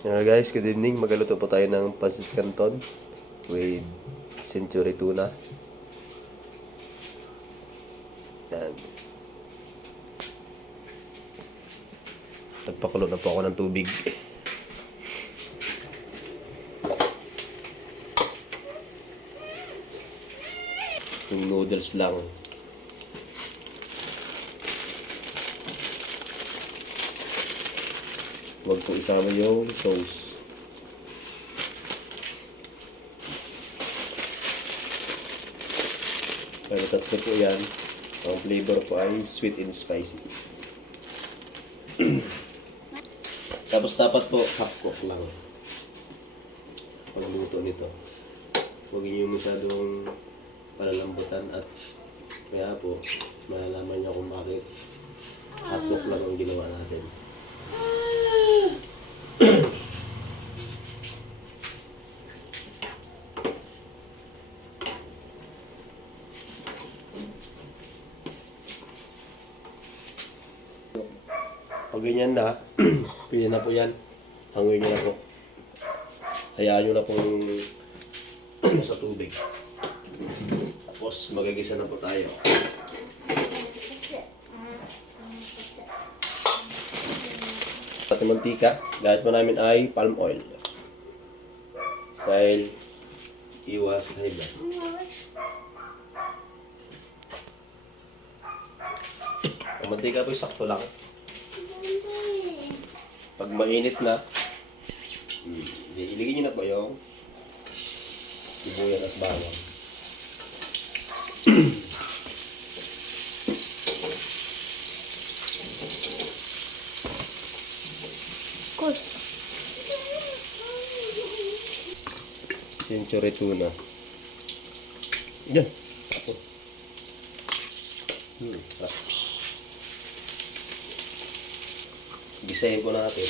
Guys, good evening. Magaluto po tayo ng pancit canton with century tuna. Yan. Nagpakulo na po ako ng tubig. Yung noodles lang. Huwag po isama yung sauce. Pero tatlo po yan. Ang flavor po ay sweet and spicy. Tapos dapat po half cook lang pagluto nito. Huwag niyo masyadong palalambutan at kaya po malalaman niyo kung bakit half cook lang ang ginawa natin. Pag ganyan na, pwede na po yan. Hangoy nyo na po. Hayaan nyo na pong nasa tubig. Tapos magagisa na po tayo. Pati mantika, gamit po namin ay palm oil. Dahil iwas high blood. Ang mantika po sakto lang. Pag mainit na, iligin nyo na po yung sibuyas at bawang. Century tuna. Yan. Ako. Sarap. Gisahin po natin.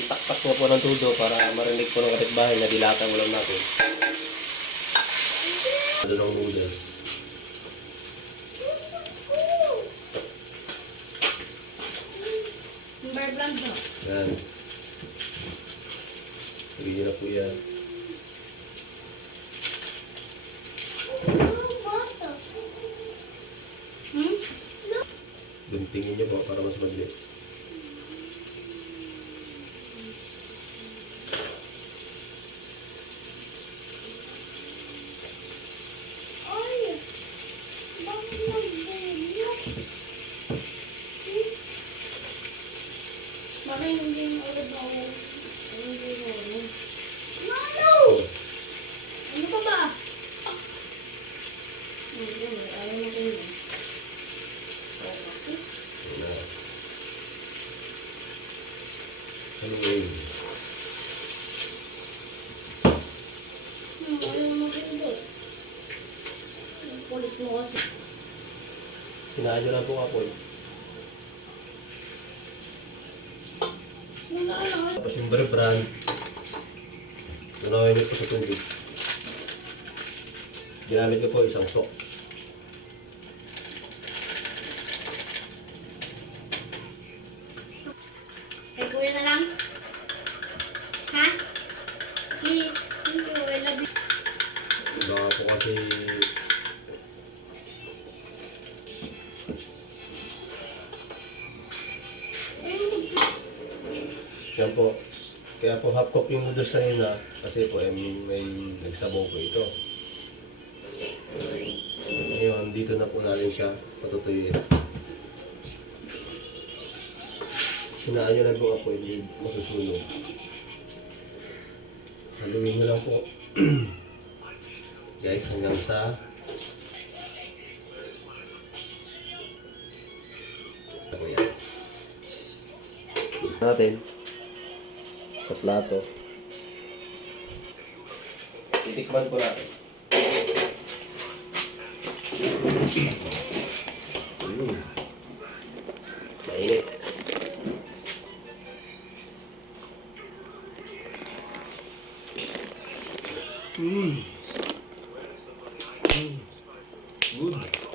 Itakpak mo po ng tudo para marinig po ng kapitbahay na dilatang ulam natin. Dalawang noodles. Yan. Pagigil na po yan. Guntingin niyo po para mas mabilis. Ano pa ba? Haluin. Hinaan nyo lang po kapoy. Tapos yung brand, tunawin nyo po sa tubig. Ginamit ko po isang sok. Eh, kuya na lang? Ha? Please. Thank you. I love you. Baka po kasi yan po. Kaya po half cook yung noodles kanina kasi po may nagsabaw po ito. Ngayon, dito na po natin siya patutuyuin. Sinaan nyo lang po ako, hindi masusunog. Haluin nyo lang po. Guys, hanggang sa ako yan. Natin sa plato. Titikman po natin. Mainit. Good.